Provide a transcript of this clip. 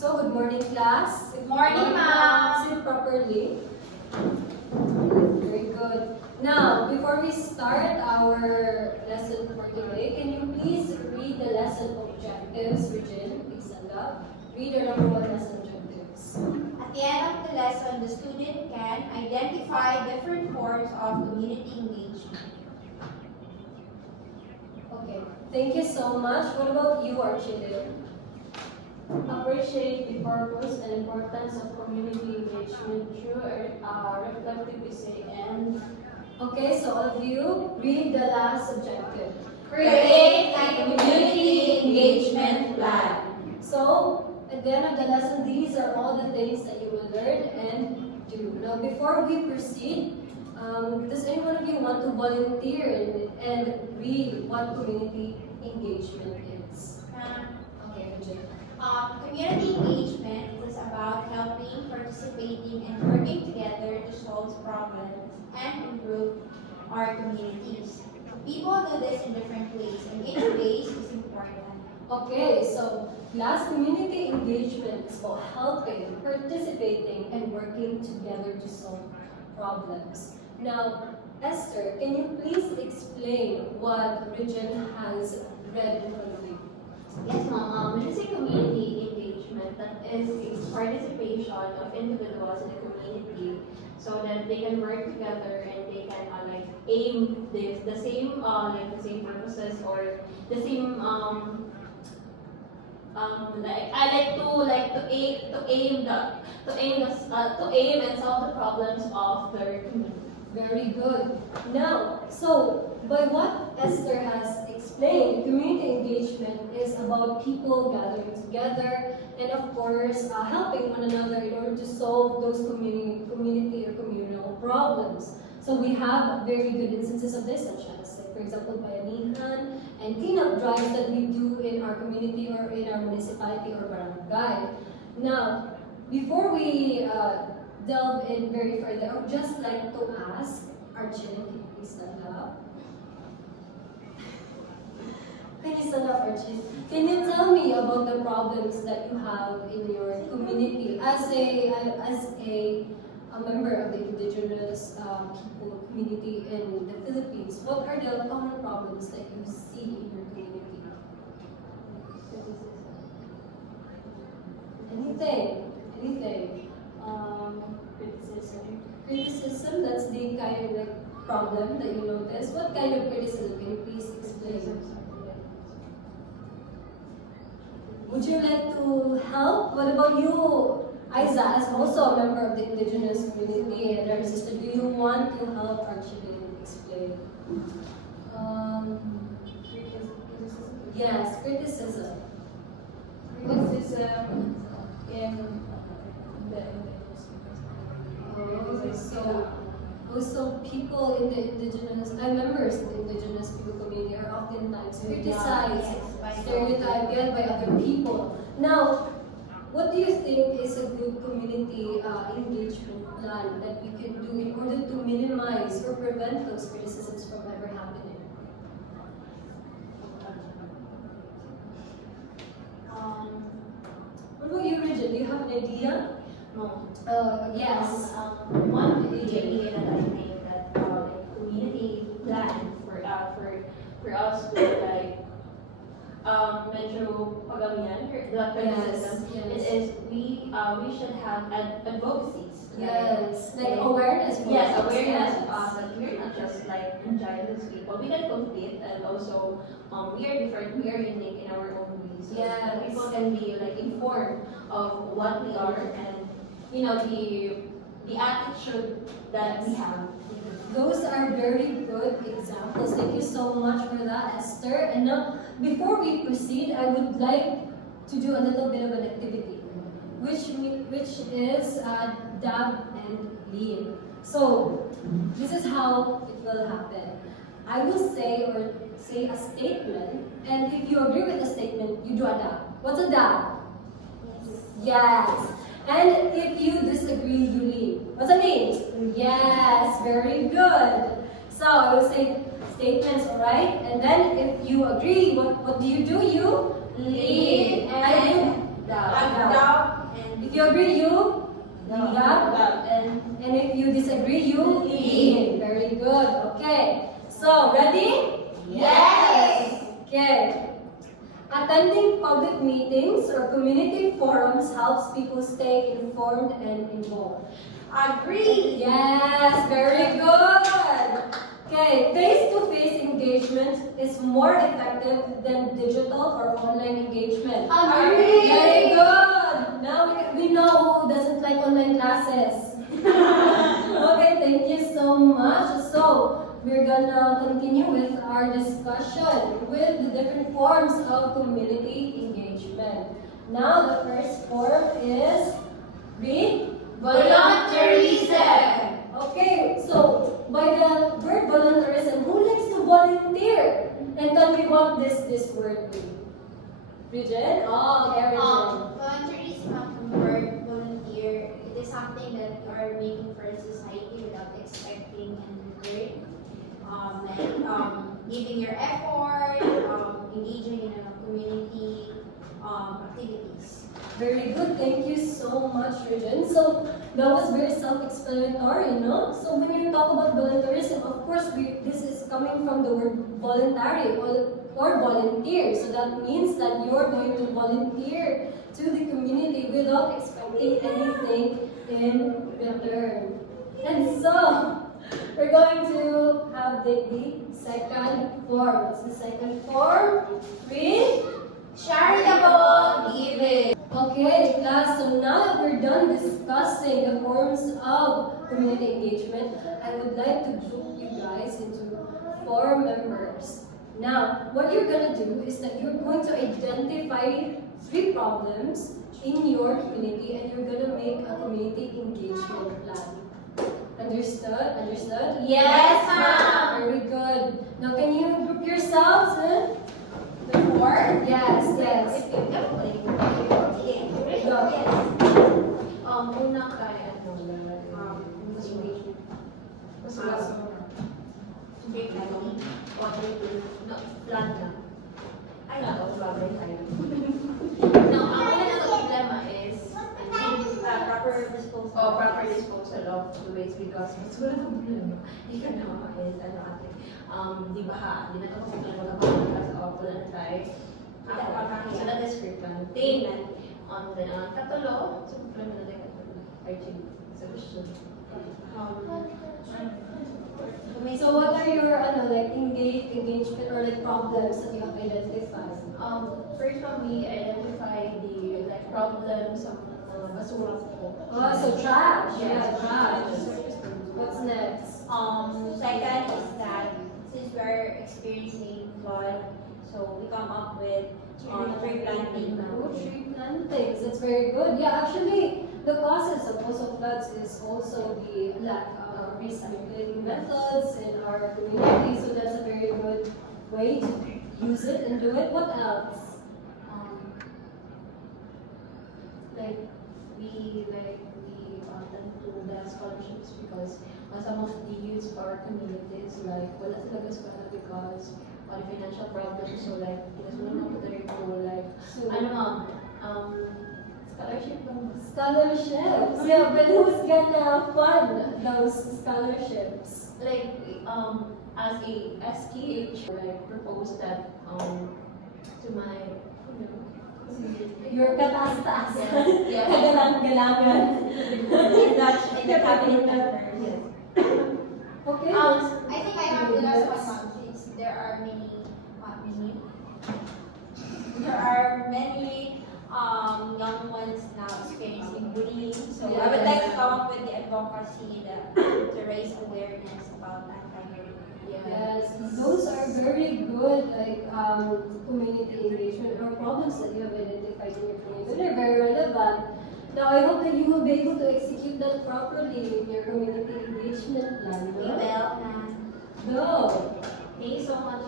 So, good morning, class. Good morning, ma'am. Sit properly. Very good. Now, before we start our lesson for today, can you please read the lesson objectives? Regine, please stand up. Read your number one lesson objectives. At the end of the lesson, the student can identify different forms of community engagement. Okay, thank you so much. What about you, Archie? Appreciate the purpose and importance of community engagement through a reflective essay and Okay, so all of you, read the last objective. Create a community engagement plan. So, at the end of the lesson, these are all the things that you will learn and do. Now, before we proceed, does any one of you want to volunteer and read what community engagement is? Okay, Regina. Community engagement is about helping, participating, and working together to solve problems and improve our communities. People do this in different ways, and each way is important. Okay, so class community engagement is about helping, participating, and working together to solve problems. Now, Esther, can you please explain what Regine has read in front of you? yes, ma'am. When you say community engagement, that is a participation of individuals in the community so that they can work together and they can aim the same the same purposes or the same to aim and solve the problems of their community. Very good. Now, so by what Esther has explained, community engagement is about people gathering together and, of course, helping one another in order to solve those community or communal problems. So we have very good instances of this, such as, like, for example, bayanihan and cleanup drives that we do in our community or in our municipality or barangay. Now, before we delve in very further, I would just like to ask Archie, can you please stand up? Can you stand up, Archie? Can you tell me about the problems that you have in your community as a member of the indigenous people community in the Philippines? What are the common problems that you see in your community? Anything. Criticism. Criticism, that's the kind of problem that you notice. What kind of criticism? Can you please explain? Would you like to help? What about you, Aiza, as also a member of the indigenous community and her sister? Do you want to help Archie explain? Yes, criticism. Criticism in the So people in the indigenous, members of the indigenous people community are oftentimes criticized, stereotyped by other people. Now, what do you think is a good community engagement plan that we can do in order to minimize or prevent those criticisms from ever happening? What about you, Regine? Do you have an idea? No. Yes. One idea that I think that community plan for us to medyo pagamihan the criticism. Yes. It is we should have advocacies. Yes, like awareness. Yes, awareness of us that we're not just indigenous people. We can compete and also we are different. We are unique in our own ways. So that people can be informed of what we are and the attitude that we have. Those are very good examples. Thank you so much for that, Esther. And now, before we proceed, I would like to do a little bit of an activity, which is dab and lean. So, this is how it will happen. I will say a statement, and if you agree with the statement, you do a dab. What's a dab? Yes. And if you disagree, you leave. What's that mean? Yes, very good. So I will say statements, alright? And then if you agree, what do? You leave. And Dab. If you agree, you yeah. And if you disagree, you leave. Very good. Okay. So, ready? Yes! Okay. Attending public meetings or community forums helps people stay informed and involved. Agree! Yes, very good. Okay, face-to-face engagement is more effective than digital or online engagement. Agree! Very good. Now we know who doesn't like online classes. Okay, thank you so much. So, we're gonna continue with our discussion with the different forms of community engagement. Now, the first form is read. Volunteerism! Okay, so by the word volunteerism, who likes to volunteer? And can we what this word mean? Regent? Oh, okay, Regent. Volunteerism comes from the word volunteer. It is something that you are making for a society without expecting any return. Giving your effort, engaging in a community activities. Very good. Thank you so much, Regent. So that was very self-explanatory, no? So when you talk about volunteerism, of course, this is coming from the word voluntary or volunteer. So that means that you're going to volunteer to the community without expecting anything in return. And so we're going to have the second form. What's the second form? Read. Charitable giving. Okay, class, so now that we're done discussing the forms of community engagement, I would like to group you guys into 4 members. Now, what you're going to do is that you're going to identify 3 problems in your community and you're going to make a community engagement plan. Understood? Understood? Yes, ma'am. Very good. Now, can you group yourselves? Huh? Before? Yes, yes. Una kay plan na. Ay, bagay tayo. Now, ang pinaka problema is proper disposal. Oh, proper disposal of the waste because mas wala kang problema. Ika na is ate. Di ba ha? Di na ito kung wala kang problema sa wala na tayo. So that is script lang. Then, on the katulo, so problema na tayo katulo. Archie, solution. So what are your engagement or problems that you have identified? First one, we identify the problems of basura po. Oh, so trash. Yeah, trash. What's next? Second is that since we're experiencing flood, so we come up with tree planting. Oh, tree plantings. That's very good. Yeah, actually, the causes of also floods is also the lack of recycling methods in our community. So that's a very good way to use it and do it. What else? We tend to the scholarships because some of the youth of our communities wala talaga scholar because of financial problems. So kinasunan mo tayo ko So, scholarship lang. scholarships. Yeah, but who's gonna fund those scholarships? As a SKH, propose that to my Your kataas-taas. Yeah. Kagalang-galangan. In the cabinet members. Yes. Okay. I think I have the last one since there are many young ones now experiencing bullying. So I would like to come up with the advocacy to raise awareness about anti-bullying. Yes, those are very good community engagement or problems that you have identified in your community. They're very relevant. Now, I hope that you will be able to execute that properly in your community engagement plan. We will. Go. Thank you so much.